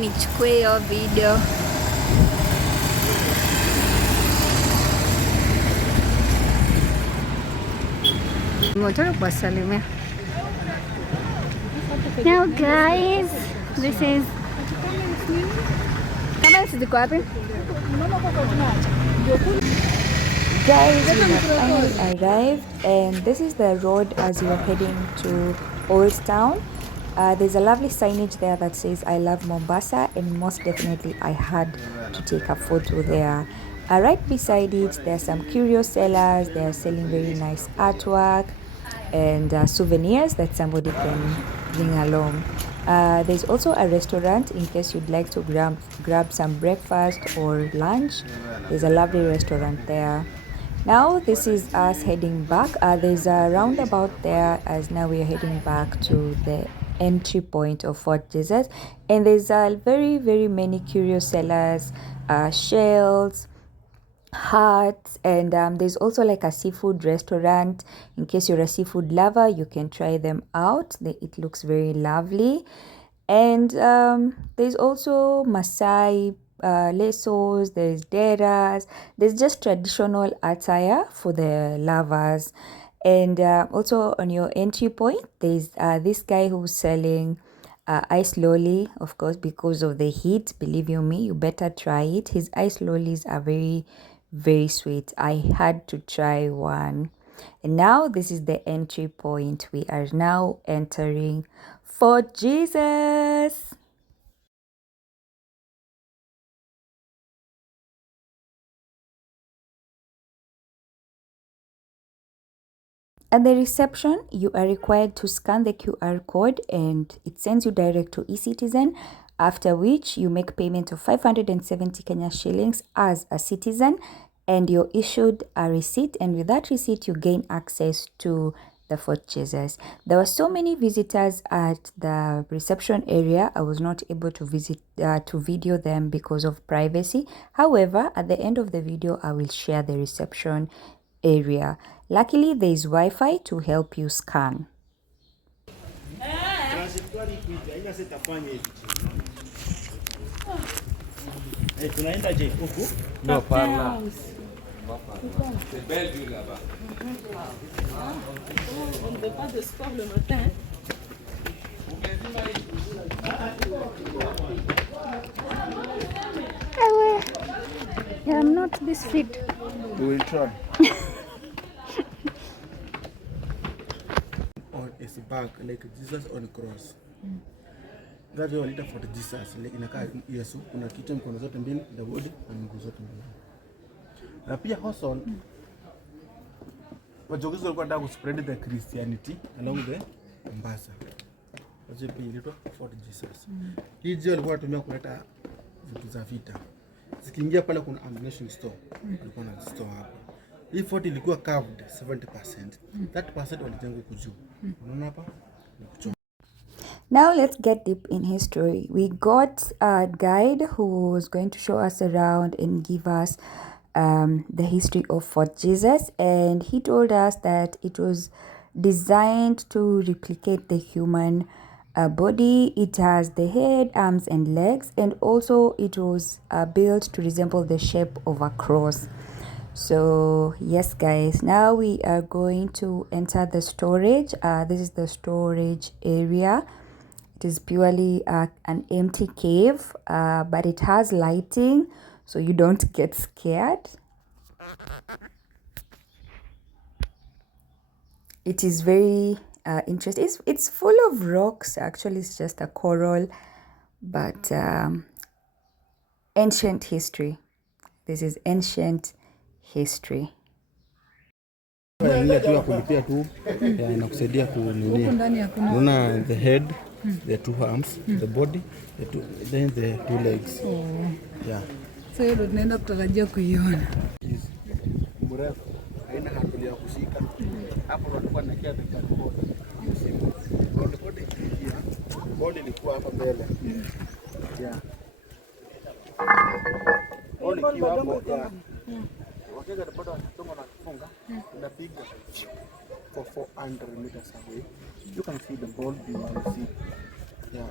nichukue hiyo video. Motor kuwasalimia. Now guys, this is kama ziko wapi? Guys, we have finally arrived, and this is the road as you are heading to Old Town. There's a lovely signage there that says I love Mombasa, and most definitely I had to take a photo there. Right beside it, there are some curio sellers. They are selling very nice artwork and souvenirs that somebody can bring along. There's also a restaurant in case you'd like to grab some breakfast or lunch. There's a lovely restaurant there. Now this is us heading back. There's a roundabout there, as now we are heading back to the entry point of Fort Jesus, and there's very many curio sellers, shells, hearts, and there's also like a seafood restaurant. In case you're a seafood lover, you can try them out. It looks very lovely. And there's also Maasai lesos, there's deras, there's just traditional attire for the lovers. And also on your entry point, there's this guy who's selling ice lolly, of course, because of the heat. Believe you me, you better try it. His ice lollies are very sweet. I had to try one. And now this is the entry point. We are now entering Fort Jesus. At the reception, you are required to scan the QR code and it sends you direct to eCitizen, after which you make payment of 570 Kenya shillings as a citizen, and you're issued a receipt, and with that receipt you gain access to the Fort Jesus. There were so many visitors at the reception area. I was not able to video them because of privacy. However, at the end of the video, I will share the reception area. Luckily, there is Wi-Fi to help you scan. No, parla. C'est belle vue là-bas. On ne fait pas de sport le matin. I'm not this fit. We will try. On his back, like Jesus on the cross. That's why walita for Jesus, like inakaa Yesu, kuna kichwa, mkono zote mbili, the body na miguu zote mbili. Na pia hustle, wajogizi walikuwa wanataka kuspread the Christianity along the Mombasa. Wazo pia ilitwa Fort Jesus. Hii jio walikuwa wanatumia kuleta vitu za vita. Zikiingia pale kuna ammunition store, walikuwa na store hapo. Hii fort ilikuwa carved 70%. That percent walijenga huko juu. Unaona hapa? Now let's get deep in history. We got a guide who was going to show us around and give us the history of Fort Jesus, and he told us that it was designed to replicate the human body. It has the head, arms and legs, and also it was built to resemble the shape of a cross. So yes guys, now we are going to enter the storage. This is the storage area. It is purely an empty cave, but it has lighting so you don't get scared. It is very interesting. It's full of rocks. Actually, it's just a coral, but ancient history. This is ancient history. Ile tu ya kulipia tu inakusaidia kunini. Unaona the head, the two arms, the body, then the two legs. Yeah. So hiyo tunaenda kutarajia kuiona. Mrefu haina handle ya kushika. Hapo walikuwa nakia the body. Body ilikuwa hapa mbele. Yeah. Body ikiwa hapo. Wakati the body wanatoka na kufunga, unapiga for 400 meters away. You can see the ball, you can see. Yeah.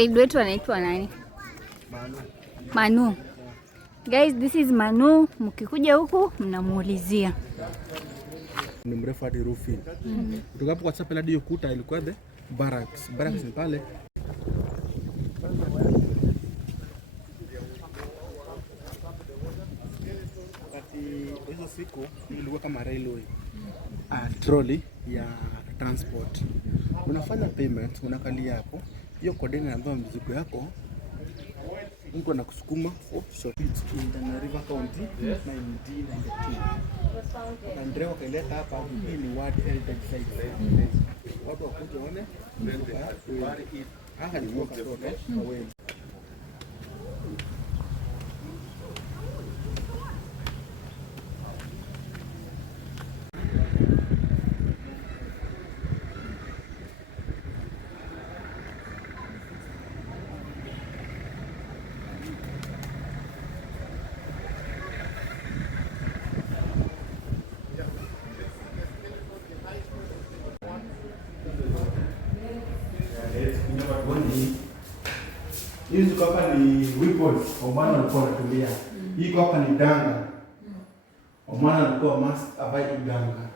Guide wetu anaitwa nani? Manu. Guys, this is Manu. Mkikuja huku mnamuulizia. Ni mrefu hadi rufi. Kutoka hapo kwa chapel hadi ukuta ilikuwa the barracks. Barracks ni pale. Wakati hizo siku ilikuwa kama railway. Trolley ya transport. Unafanya payment, unakalia hapo. Hiyo kodeni ambayo mzigo yako mtu anakusukuma for short in the River County 1992. Andrea kaileta hapa hii ni World Heritage Site. Watu wakuja waone ni walk away. Hizi hapa ni weapons Omana alikuwa anatumia. Hii hapa ni danga. Omana alikuwa must avoid danga.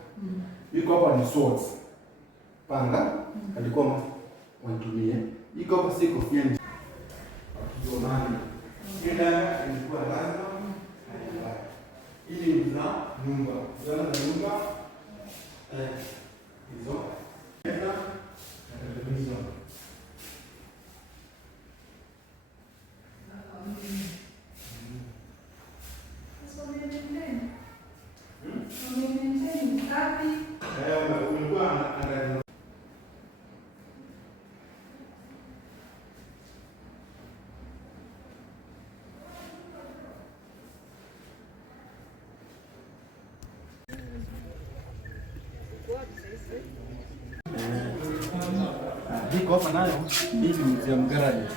Hii hapa ni swords. Panga alikuwa wanatumia. Hii hapa si kofia ni Omana. Hii danga ilikuwa lazima. Hii ni za nyumba. Zana za nyumba. Hizo. Hapa nayo hii ni museum garage.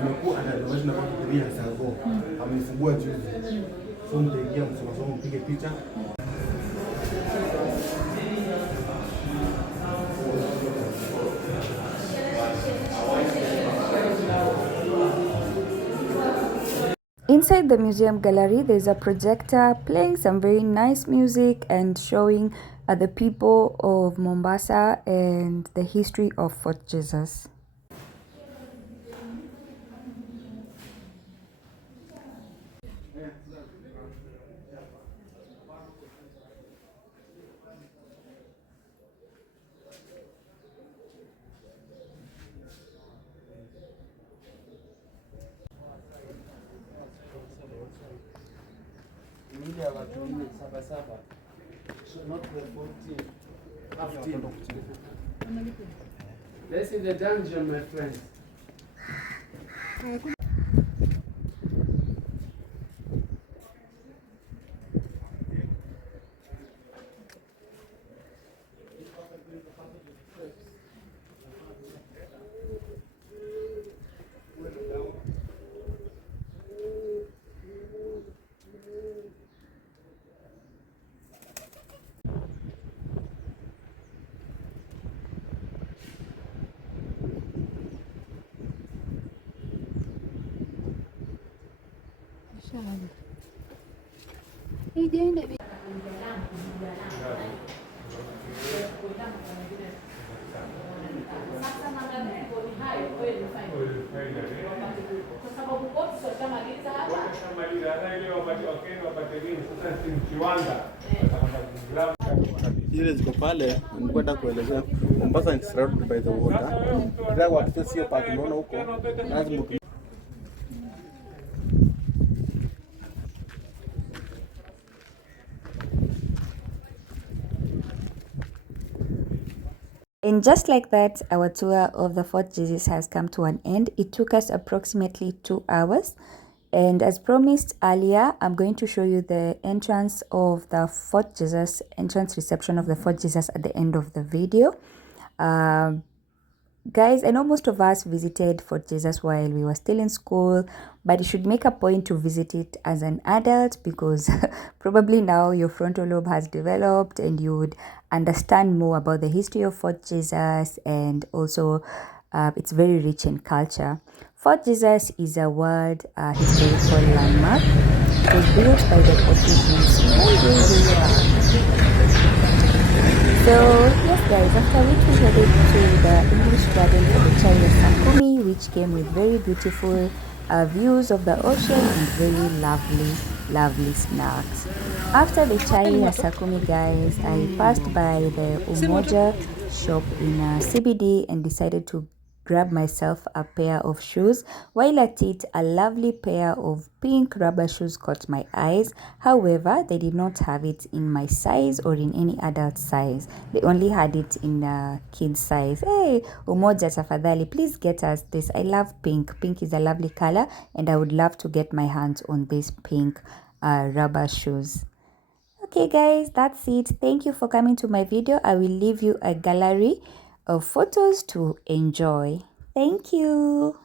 Unakuwa analoweza na kufikiria sago. Amefungua juzi. So mtaingia msomo mpige picha. Inside the museum gallery, there's a projector playing some very nice music and showing the people of Mombasa and the history of Fort Jesus. Not the 14, 15. This is the dungeon, my friend. Ile ziko pale nilikwenda kuelezea Mombasa is surrounded by the water. Kila watu sio part unaona huko lazima. And just like that, our tour of the Fort Jesus has come to an end. It took us approximately 2 hours. And as promised earlier, I'm going to show you the entrance of the Fort Jesus, entrance reception of the Fort Jesus at the end of the video. Guys, I know most of us visited Fort Jesus while we were still in school, but you should make a point to visit it as an adult because probably now your frontal lobe has developed and you would understand more about the history of Fort Jesus, and also it's very rich in culture. Fort Jesus is a world historical landmark. It was built by the Portuguese way back. So yes guys, after which we headed to the English garden for the chai Sakumi, which came with very beautiful views of the ocean and very lovely snacks. After the chai Sakumi guys, I passed by the Umoja shop in CBD and decided to grab myself a pair of shoes. While at it, a lovely pair of pink rubber shoes caught my eyes. However, they did not have it in my size or in any adult size. They only had it in kid size. Hey, Umoja tafadhali, please get us this. I love pink. Pink is a lovely color and I would love to get my hands on these pink rubber shoes. Okay guys, that's it. Thank you for coming to my video. I will leave you a gallery of photos to enjoy. Thank you.